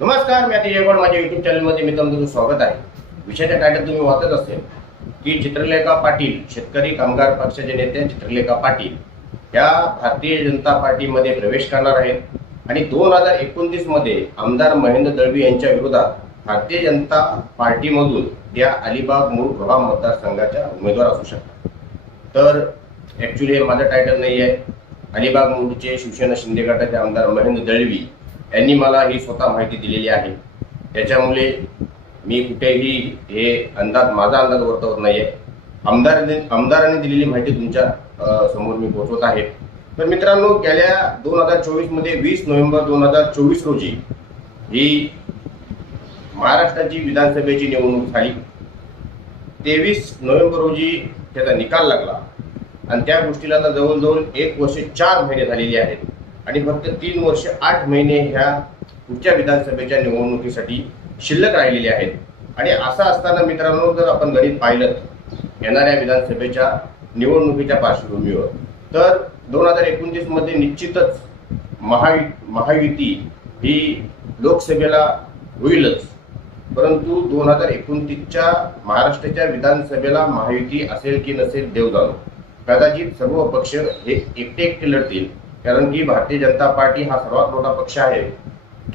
नमस्कार, मी अतिशय गोड माझ्या युट्यूब चॅनलमध्ये मी तुमचं स्वागत आहे. विषयाच्या टायटल तुम्ही वाचत असेल की चित्रलेखा पाटील, शेतकरी कामगार पक्षाचे नेते चित्रलेखा पाटील या भारतीय जनता पार्टीमध्ये प्रवेश करणार आहेत आणि 2029 मध्ये आमदार महेंद्र दळवी यांच्या विरोधात भारतीय जनता पार्टीमधून त्या अलिबाग मूळ लोहा मतदारसंघाच्या उमेदवार असू शकतात. तर ॲक्च्युली हे माझं टायटल नाही आहे. अलिबाग मूळचे शिवसेना शिंदे गटाचे आमदार महेंद्र दळवी यांनी मला ही स्वतः माहिती दिलेली आहे. त्याच्यामुळे मी कुठेही हे माझा अंदाज वर्तवत नाही आहे. आमदारांनी दिलेली माहिती तुमच्या समोर मी पोहोचवत आहे. तर मित्रांनो, गेल्या 2024 मध्ये 20 नोव्हेंबर 2024 रोजी ही महाराष्ट्राची विधानसभेची निवडणूक झाली. 23 नोव्हेंबर रोजी त्याचा निकाल लागला आणि त्या गोष्टीला आता जवळजवळ 1 वर्ष 4 महिने झालेली आहेत आणि फक्त 3 वर्ष 8 महिने ह्या पुढच्या विधानसभेच्या निवडणुकीसाठी शिल्लक राहिलेले आहेत. आणि असं असताना मित्रांनो, जर आपण गणित पाहिलं येणाऱ्या विधानसभेच्या निवडणुकीच्या पार्श्वभूमीवर, तर 2029 मध्ये निश्चितच महायुती ही लोकसभेला होईलच, परंतु 2029च्या महाराष्ट्राच्या विधानसभेला महायुती असेल की नसेल देव जाणो. कदाचित सर्व पक्ष हे एकटे लढतील, कारण की भारतीय जनता पार्टी हा सर्वात मोठा पक्ष आहे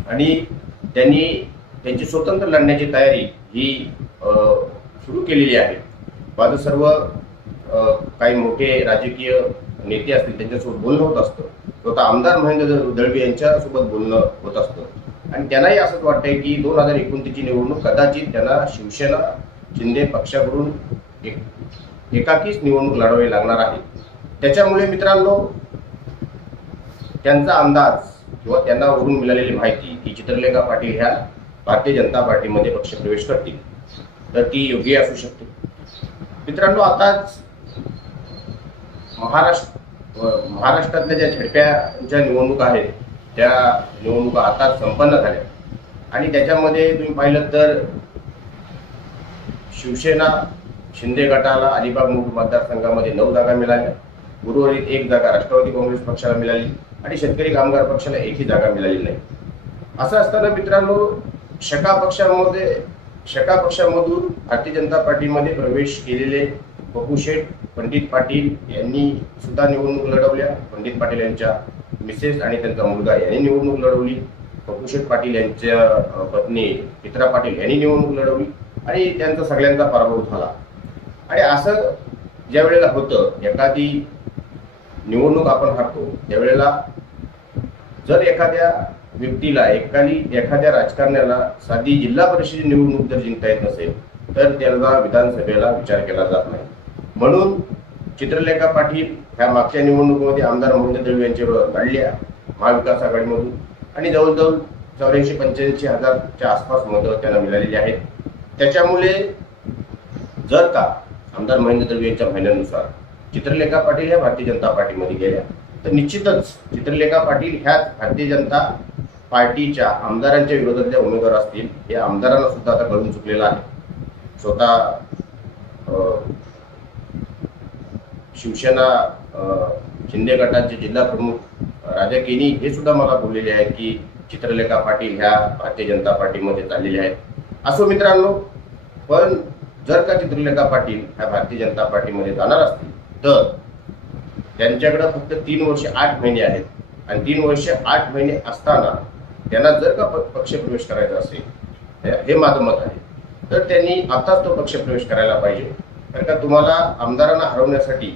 आणि त्यांनी त्यांची स्वतंत्र लढण्याची तयारी ही सुरू केलेली आहे. माझं सर्व काही मोठे राजकीय नेते असतील त्यांच्यासोबत बोलणं होत असतं. स्वतः आमदार महेंद्र दळवी यांच्यासोबत बोलणं होत असतं आणि त्यांनाही असंच वाटतंय की 2029ची निवडणूक कदाचित त्यांना शिवसेना शिंदे पक्षाकडून एकाकीच निवडणूक लढवावी लागणार आहे. त्याच्यामुळे मित्रांनो, त्यांचा अंदाज किंवा त्यांना वरून मिळालेली माहिती की चित्रलेखा पाटील ह्या भारतीय जनता पार्टीमध्ये पक्षप्रवेश करतील, तर ती योग्य असू शकते. मित्रांनो, आताच महाराष्ट्रातल्या ज्या झडप्याच्या निवडणुका आहेत त्या निवडणुका आताच संपन्न झाल्या आणि त्याच्यामध्ये तुम्ही पाहिलं तर शिवसेना शिंदे गटाला अलिबाग मूळ मतदारसंघामध्ये 9 जागा मिळाल्या, उर्वरित 1 जागा राष्ट्रवादी काँग्रेस पक्षाला मिळाली आणि शेतकरी कामगार पक्षाला 1ही जागा मिळाली नाही. असं असताना मित्रांनो, शका पक्षामधून भारतीय जनता पार्टीमध्ये प्रवेश केलेले बपूशेठ पंडित पाटील यांनी सुद्धा निवडणूक लढवल्या. पंडित पाटील यांच्या मिसेस आणि त्यांचा मुलगा यांनी निवडणूक लढवली. बपूशेठ पाटील यांच्या पत्नी चित्रा पाटील यांनी निवडणूक लढवली आणि त्यांचा सगळ्यांचा पराभव झाला. आणि असं ज्या वेळेला होतं, एखादी निवडणूक आपण हारतो त्यावेळेला जर एखाद्या व्यक्तीला एखाद्या राजकारण्याला साधी जिल्हा परिषद निवडणूक जर जिंकता येत नसेल तर त्याला विधानसभेला विचार केला जात नाही. म्हणून चित्रलेखा पाटील ह्या मागच्या निवडणुकीमध्ये आमदार महेंद्र दळवी यांच्या विरोधात लढल्या महाविकास आघाडीमधून आणि जवळजवळ 84-85 हजारच्या आसपास मतं त्यांना मिळालेली आहेत. त्याच्यामुळे जर का आमदार महेंद्र दळवी यांच्या म्हणण्यानुसार चित्रलेखा पाटील ह्या भारतीय जनता पार्टीमध्ये गेल्या तर निश्चितच चित्रलेखा पाटील ह्याच भारतीय जनता पार्टीच्या आमदारांच्या विरोधातल्या उमेदवार असतील. हे आमदारांना सुद्धा आता कळून चुकलेलं आहे. स्वतः शिवसेना शिंदे गटाचे जिल्हा प्रमुख राजा केनी हे सुद्धा मला बोललेले आहेत की चित्रलेखा पाटील ह्या भारतीय जनता पार्टीमध्ये चाललेले आहेत. असो मित्रांनो, पण जर का चित्रलेखा पाटील ह्या भारतीय जनता पार्टीमध्ये जाणार असतील तर त्यांच्याकडे फक्त 3 वर्ष 8 महिने आहेत आणि 3 वर्ष 8 महिने असताना त्यांना जर का पक्षप्रवेश करायचा असेल, हे माझं मत आहे, तर त्यांनी आताच तो पक्षप्रवेश करायला पाहिजे. कारण का तुम्हाला आमदारांना हरवण्यासाठी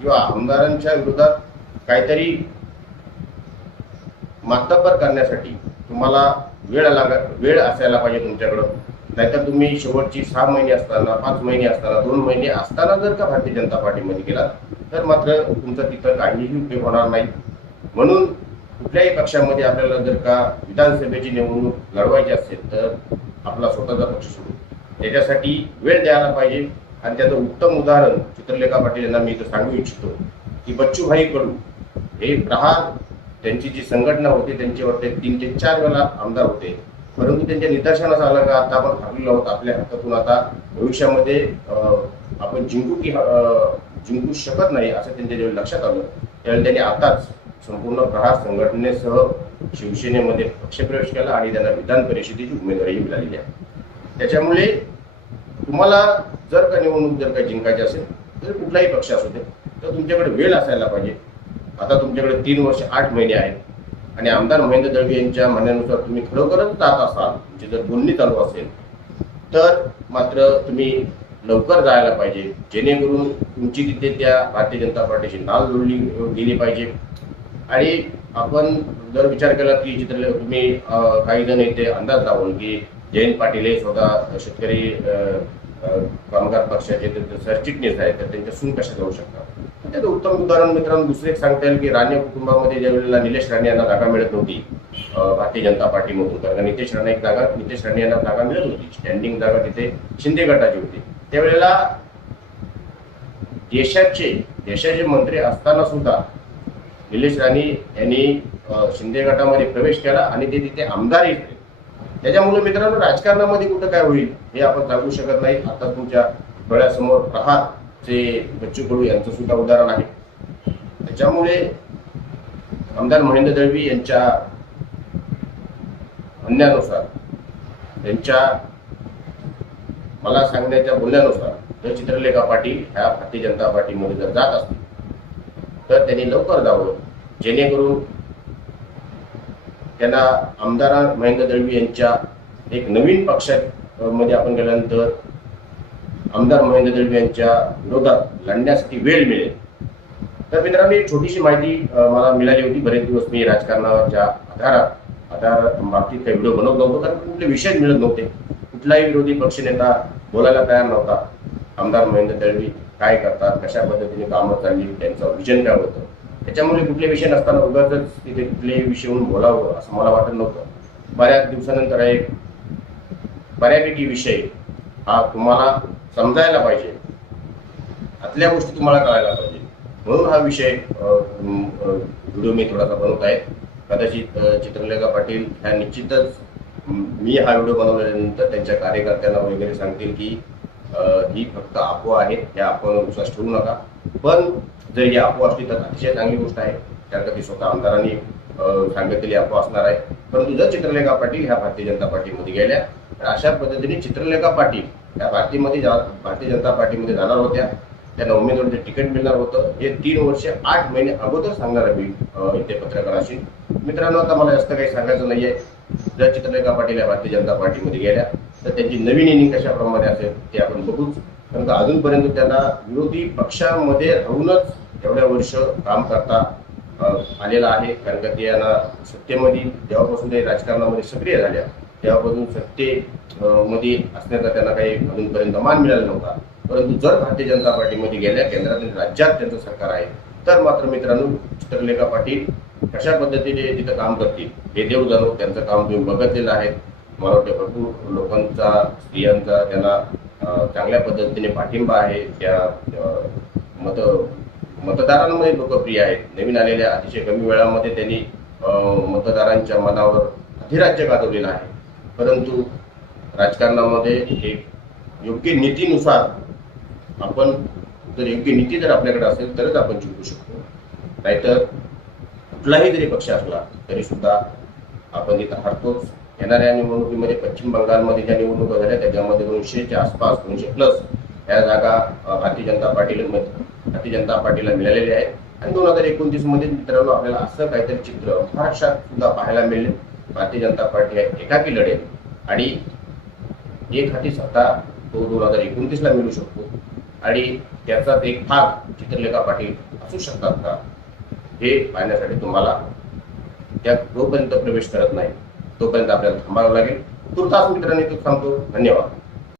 किंवा आमदारांच्या विरोधात काहीतरी मातब्बर करण्यासाठी तुम्हाला वेळ असायला पाहिजे तुमच्याकडं. नाहीतर तुम्ही शेवटची 6 महिने असताना, 5 महिने असताना, 2 महिने असताना जर का भारतीय जनता पार्टीमध्ये गेलात तर मात्र तुमचं तिथं काहीही उपयोग होणार नाही. म्हणून कुठल्याही पक्षामध्ये आपल्याला जर का विधानसभेची निवडणूक लढवायची असेल तर आपला स्वतःचा पक्ष सोडून त्याच्यासाठी वेळ द्यायला पाहिजे. आणि त्याचं उत्तम उदाहरण चित्रलेखा पाटील यांना मी इथं सांगू इच्छितो की बच्चूभाई कडू हे प्रहार त्यांची जी संघटना होती त्यांच्यावर 3 ते 4 वेळा आमदार होते, परंतु त्यांच्या निदर्शनास आलं का आता आपण हरलेलो आहोत, आपल्या हातातून आता भविष्यामध्ये आपण जिंकू शकत नाही असं त्यांच्या जेव्हा लक्षात आलं त्यावेळी त्यांनी आताच संपूर्ण प्रहार संघटनेसह शिवसेनेमध्ये पक्षप्रवेश केला आणि त्यांना विधान परिषदेची उमेदवारी मिळालेली आहे. त्याच्यामुळे तुम्हाला जर का निवडणूक जर का जिंकायची असेल तर कुठलाही पक्ष असू दे तर तुमच्याकडे वेळ असायला पाहिजे. आता तुमच्याकडे 3 वर्ष 8 महिने आहेत आणि आमदार महेंद्र दळवी यांच्या म्हणण्यानुसार तुम्ही खरोखरच जात असाल, तुमची जर बोलणी चालू असेल तर मात्र तुम्ही लवकर जायला पाहिजे, जेणेकरून तुमची तिथे त्या भारतीय जनता पार्टीची नाल जोडली गेली पाहिजे. आणि आपण जर विचार केला की तुम्ही काही जण इथे अंदाज लावून की जयंत पाटील हे स्वतः शेतकरी कामगार पक्षाचे सरचिटणीस आहेत तर त्यांच्या सून कशा जाऊ शकतात. त्याचं उत्तम उदाहरण मित्रांनो दुसरे एक सांगता येईल की राणे कुटुंबामध्ये ज्या वेळेला निलेश राणे यांना जागा मिळत नव्हती भारतीय जनता पार्टीमधून, कारण नितेश राणे यांना जागा मिळत होती, स्टँडिंग जागा तिथे शिंदे गटाची होती. त्यावेळेला देशाचे मंत्री असताना सुद्धा निलेश राणे यांनी शिंदे गटामध्ये प्रवेश केला आणि ते तिथे आमदारही झाले. त्याच्यामुळे मित्रांनो राजकारणामध्ये कुठं काय होईल हे आपण सांगू शकत नाही. आता तुमच्या डोळ्यासमोर प्रहारचे बच्चू कडू यांचं सुद्धा उदाहरण आहे. त्याच्यामुळे आमदार महेंद्र दळवी यांच्या म्हणण्यानुसार, त्यांच्या मला सांगण्याच्या बोलण्यानुसार जर चित्रलेखा पाटील ह्या भारतीय जनता पार्टीमध्ये जर जात असतील तर त्यांनी लवकर जावं, जेणेकरून त्यांना आमदार महेंद्र दळवी यांच्या एक नवीन पक्षात मध्ये आपण गेल्यानंतर आमदार महेंद्र दळवी यांच्या विरोधात लढण्यासाठी वेळ मिळेल. तर मित्रांनो एक छोटीशी माहिती मला मिळाली होती. बरेच दिवस मी राजकारणाच्या आधार बाबतीत काही व्हिडिओ बनवत नव्हतो, कारण कुठले विषय मिळत नव्हते. कुठलाही विरोधी पक्षनेता बोलायला तयार नव्हता. आमदार महेंद्र दळवी काय करतात, कशा पद्धतीने कामं चालली, त्यांचं विजन काय होतं, त्याच्यामुळे कुठले विषय नसताना उगाच तिथे कुठलेही विषय बोलावं असं मला वाटत नव्हतं. बऱ्याच दिवसानंतर एक बऱ्यापैकी विषय हा तुम्हाला समजायला पाहिजे, आतल्या गोष्टी तुम्हाला कळायला पाहिजे, म्हणून हा विषय व्हिडिओ मी थोडासा बनवत आहे. कदाचित चित्रलेखा पाटील ह्या निश्चितच मी हा व्हिडिओ बनवल्यानंतर त्यांच्या कार्यकर्त्यांना वगैरे सांगतील की ही फक्त अफवा आहेत, या अफवांवर विश्वास ठेवू नका. पण जर ही अफवा असली तर अतिशय चांगली गोष्ट आहे, कारण ती स्वतः आमदारांनी सांगितलेली अफवा असणार आहे. परंतु जर चित्रलेखा पाटील ह्या भारतीय जनता पार्टीमध्ये गेल्या तर अशा पद्धतीने चित्रलेखा पाटील ह्या भारतीय जनता पार्टीमध्ये जाणार होत्या, त्यांना उमेदवारीचं तिकीट मिळणार होतं. हे 3 वर्ष 8 महिने अगोदर सांगणार मी इथे पत्रकाराशी. मित्रांनो आता मला जास्त काही सांगायचं नाहीये. जर चित्रलेखा पाटील या भारतीय जनता पार्टीमध्ये गेल्या तर त्यांची नवीन इनिंग कशाप्रमाणे असेल ते आपण बघूच. कारण अजूनपर्यंत त्यांना विरोधी पक्षांमध्ये राहूनच एवढ्या वर्ष काम करता आलेला आहे. कारण का त्यांना सत्तेमध्ये जेव्हापासून ते राजकारणामध्ये सक्रिय झाल्या तेव्हापासून सत्तेमध्ये असण्याचा त्यांना काही अजूनपर्यंत मान मिळाला नव्हता. परंतु जर भारतीय जनता पार्टीमध्ये गेल्या, केंद्रात आणि राज्यात त्यांचं सरकार आहे, तर मात्र मित्रांनो चित्रलेखा पाटील कशा पद्धतीने तिथं काम करतील हे देव जाणो. त्यांचं काम तुम्ही बघितलेलं आहे. मला वाटतं भरपूर लोकांचा, स्त्रियांचा त्यांना चांगल्या पद्धतीने पाठिंबा आहे. त्या मतदारांमध्ये लोकप्रिय आहेत. नवीन आलेल्या अतिशय कमी वेळामध्ये त्यांनी मतदारांच्या मनावर अधिराज्य गाजवलेलं आहे. परंतु राजकारणामध्ये एक योग्य नीतीनुसार आपण जर योग्य नीती जर आपल्याकडे असेल तरच आपण जिंकू शकतो. नाहीतर कुठलाही जरी पक्ष असला तरी सुद्धा आपण तिथं हरतोच. येणाऱ्या निवडणुकीमध्ये पश्चिम बंगालमध्ये ज्या निवडणुका झाल्या त्याच्यामध्ये 200च्या आसपास 200+ या जागा भारतीय जनता पार्टीला मिळालेल्या आहेत. आणि 2029 मध्ये मित्रांनो आपल्याला असं काहीतरी चित्र महाराष्ट्रात सुद्धा पाहायला मिळेल. भारतीय जनता पार्टी एकाकी लढेल आणि एक हाती सत्ता तो 2029 ला मिळू शकतो आणि त्याचाच एक भाग चित्रलेखा पाटील असू शकतात का हे पाहण्यासाठी तुम्हाला त्या जोपर्यंत प्रवेश करत नाही तोपर्यंत आपल्याला थांबावं लागेल. तुर्तास मित्रांनी तो सांगतो. धन्यवाद.